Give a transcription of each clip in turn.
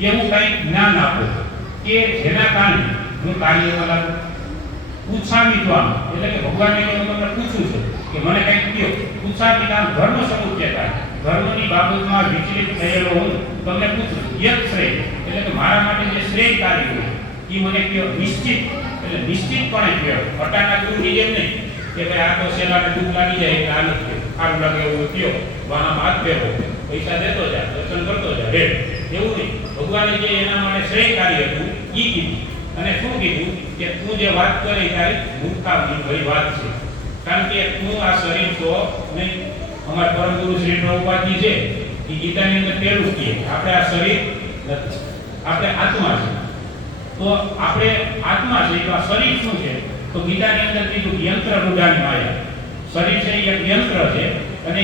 એવું કંઈક જ્ઞાન આપો કે જેના કારણે હું કાર્યમાં લાગુ. પૂછામિત્વામ એટલે કે ભગવાનને હું તમને પૂછું છું કે મને કંઈક કહો. પૂછામિત્વામ ધર્મ સમુચ્ચયતા, ધર્મની બાબતમાં વિચલિત થયેલો હું તમને પૂછું. યત શ્રેય એટલે કે મારા માટે જે શ્રેય કાર્ય હોય એ મને કહો. નિશ્ચિત એટલે નિશ્ચિતપણે કહો. અટાના દૂરની જેમ નહીં કે ભાઈ આ તો સેલાને દુઃખ લાગી જાય એટલે આ નથી સારું લાગે એવું કહો, વાહા હાથ ફેરવો, પૈસા દેતો જા, દર્શન કરતો જા, રેડ. એવું નહીં. ભગવાને જે એના માટે શ્રેય કાર્ય હતું એ કીધું. અને શું કીધું કે તું જે વાત કરી તારી મૂર્ખાની ભરી વાત છે. કારણ કે તું આ શરીર તો નહીં. અમારા પરમ ગુરુ શ્રી પ્રભુપાદજી છે એ ગીતાની અંદર પહેલું કહે આપણે આ શરીર નથી, આપણે આત્મા છે. તો આપણે આત્મા છે તો આ શરીર શું છે? તો ગીતાની અંદર કીધું યંત્ર રૂડાની માયા. શરીર છે એ એક યંત્ર છે અને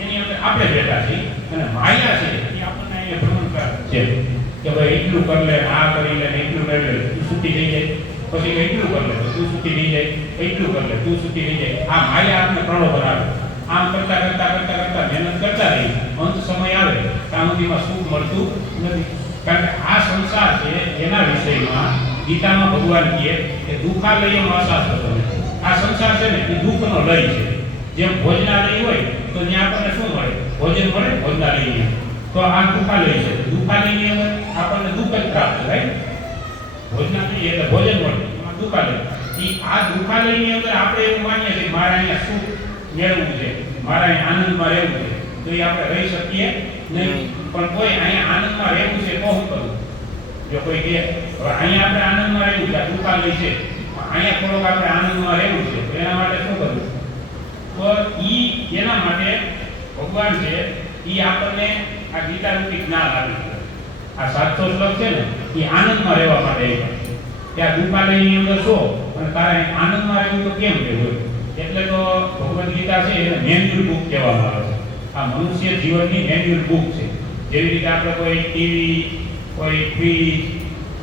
એની અંદર આપણે બેઠા છીએ અને માયા છે એ આપણને અહીંયા ભ્રમણ કરે છે કે ભાઈ એટલું કર લે, આ કરી લે, એટલું કરી લે, તું સુખી થઈ જાય. પછી એટલું કર લે, તું સુખી થઈ જાય, એટલું કર લે, તું સુખી થઈ જાય. આ માયા આપણે પ્રણો બનાવે. આમ કરતા કરતા કરતા કરતા મહેનત કરતા રહી, અંત સમય આવે ત્યાં સુધીમાં સુખ મળતું નથી. કારણ કે આ સંસાર છે એના વિષયમાં ગીતામાં ભગવાન કહે કે દુઃખાલયનો અશાસ્ત્ર. આ સંસાર છે ને એ દુઃખનો લય છે. જેમ ભોજનાલય હોય તો ત્યાં આપણને શું મળે? ભોજન મળે ભોજનાલયની. તો આ દુઃખાલય છે. દુઃખાલયની અંદર આપણને દુઃખ જ પ્રાપ્ત થાય. ભોજનાલય એટલે ભોજન મળે, એમાં દુઃખાલય. આ દુઃખાલયની અંદર આપણે એવું માનીએ છીએ મારે અહીંયા સુખ મેળવવું છે, મારે અહીંયા આનંદમાં રહેવું છે, તો એ આપણે રહી શકીએ નહીં. પણ કોઈ અહીંયા આનંદમાં રહેવું છે તો શું કરવું? જો કોઈ કહે હવે અહીંયા આપણે આનંદમાં રહેવું છે, દુઃખાલય છે, અહીંયા થોડોક આપણે આનંદમાં રહેવું છે, તો એના માટે શું કરવું? તો એના માટે ભગવાન છે એ આપણને આ ગીતા રૂપી જ્ઞાન આપી છે. આ 700 શ્લોક છે ને એ આનંદમાં રહેવા માટે ત્યાં દુઃખાલયની અંદર છો અને તારે આનંદમાં રહેવું તો કેમ રહેવું? એટલે તો ભગવદ્ ગીતા છે એને મેન્યુઅલ બુક કહેવામાં આવે છે. આ મનુષ્ય જીવનની મેન્યુઅલ બુક છે. જેવી રીતે આપણે કોઈ ટીવી, કોઈ ફ્રીજ,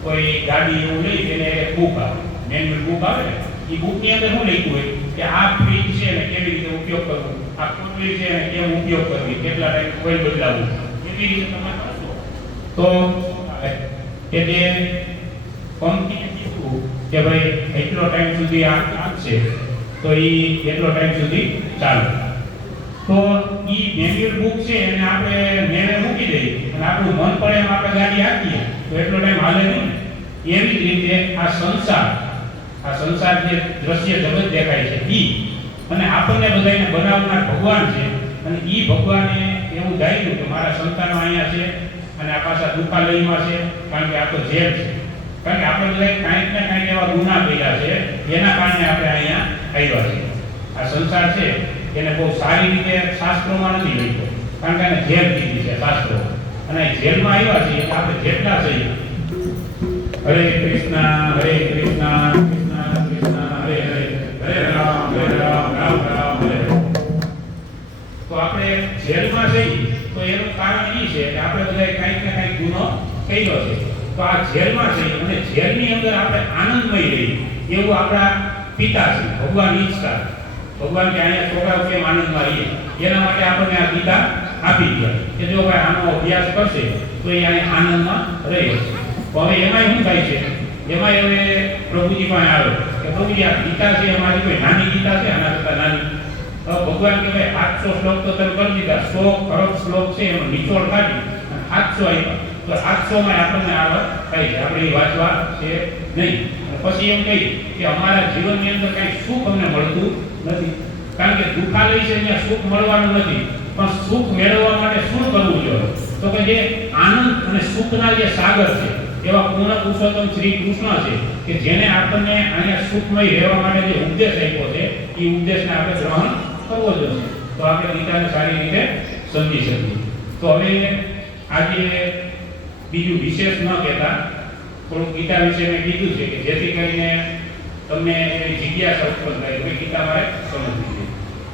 કોઈ ગાડી એવું લઈ એને એક બુક આવે, મેન્યુઅલ બુક આવે ને એ બુકની અંદર શું લખ્યું હોય કે આ ફ્રીજ છે ને કેવી રીતે ઉપયોગ કરવો, આ કુલર છે ને કેવો ઉપયોગ કરવી, કેટલા ટાઈમ કોઈ બદલાવવું, એવી રીતે તમે કરશો તો કે જે કંપનીએ કીધું કે ભાઈ એટલો ટાઈમ સુધી આ ચાલશે તો એ એટલો ટાઈમ સુધી ચાલે. તો એ મેન્યુઅલ બુક છે એને આપણે મેળે મૂકી દઈએ અને આપણું મન પડે એમ આપણે ગાડી આપીએ તો એટલો ટાઈમ હાલે નહીં. એવી જ રીતે આ સંસાર જે દ્રશ્ય જગત દેખાય છે ઈ અને આપણને બધાને બનાવનાર ભગવાન છે. અને ઈ ભગવાને એવું ધાર્યું કે મારા સંતાનો અહીંયા છે અને આ પાછા દુઃખાલયમાં છે કારણ કે આ તો જેલ છે. કારણ કે આપણે બધા કાંઈક ને કાંઈક એવા ગુના કર્યા છે એના કારણે આપણે અહીંયા આવ્યા છીએ. આ સંસાર છે એને બહુ સારી રીતે શાસ્ત્રોમાં નથી લખ્યો કારણ કે એને જેલ કીધી છે શાસ્ત્રો. અને જેલમાં આવ્યા છીએ એટલે આપણે જેટલા છીએ હરે કૃષ્ણ હરે કૃષ્ણ કૃષ્ણ કૃષ્ણ હરે હરે હરે રામ રામ રામ હરે. તો આપણે જેલમાં જઈએ તો એનું કારણ એ છે કે આપણે બધા કંઈક ને કંઈક ગુનો કર્યો છે. તો આ જેલમાં જઈએ અને જેલની અંદર આપણે આનંદમય રહીએ એવું આપણા પિતા છે ભગવાન ઈચ્છતા. ભગવાન કે અહીંયા છોકરાઓ કેમ આનંદમાં રહીએ એના માટે આપણને આ ગીતા આપી ગયા કે જો ભાઈ આનો અભ્યાસ કરશે તો એ અહીંયા આનંદમાં રહે. તો હવે એમાંય શું થાય છે? એમાં હવે પ્રભુજી પાસે આવે કે પ્રભુજી આ ગીતા છે અમારી કોઈ નાની ગીતા છે આના કરતાં નાની. ભગવાન કે ભાઈ 800 શ્લોક તો તમે કરી દીધા, 100 ખરબ શ્લોક છે એનો નિચોડ કાઢી અને 700 આપ્યા. તો 800 માં આપણને આવડ થાય છે, આપણે એ વાંચવા છે નહીં. પછી એમ કહી કે અમારા જીવનની અંદર કઈ સુખ અમને મળતું નથી કારણ કે દુઃખાલય છે ત્યાં સુખ મળવાનું નથી. પણ સુખ મેળવવા માટે શું કરવું જોઈએ? તો કે જે આનંદ અને સુખના જે સાગર છે એવા પૂર્ણ પુરુષોત્તમ શ્રી કૃષ્ણ છે કે જેને આપણને અહીંયા સુખમય રહેવા માટે જે ઉપદેશ આપ્યો છે એ ઉપદેશને આપણે ગ્રહણ કરવો જોઈએ. તો આપણે ગીતાને સારી રીતે સમજી શકીએ. તો હવે આજે બીજું વિશેષ ન કહેતા થોડુંક ગીતા વિશે મેં કીધું છે કે જેથી કરીને તમને એની જિજ્ઞાસા ઉત્પન્ન થાય કે ગીતા મારે સમજવી છે.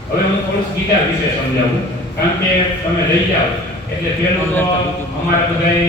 હવે હું થોડુંક ગીતા વિશે સમજાવું કારણ કે તમે લઈ જાઓ એટલે પેલું તો અમારા બધાએ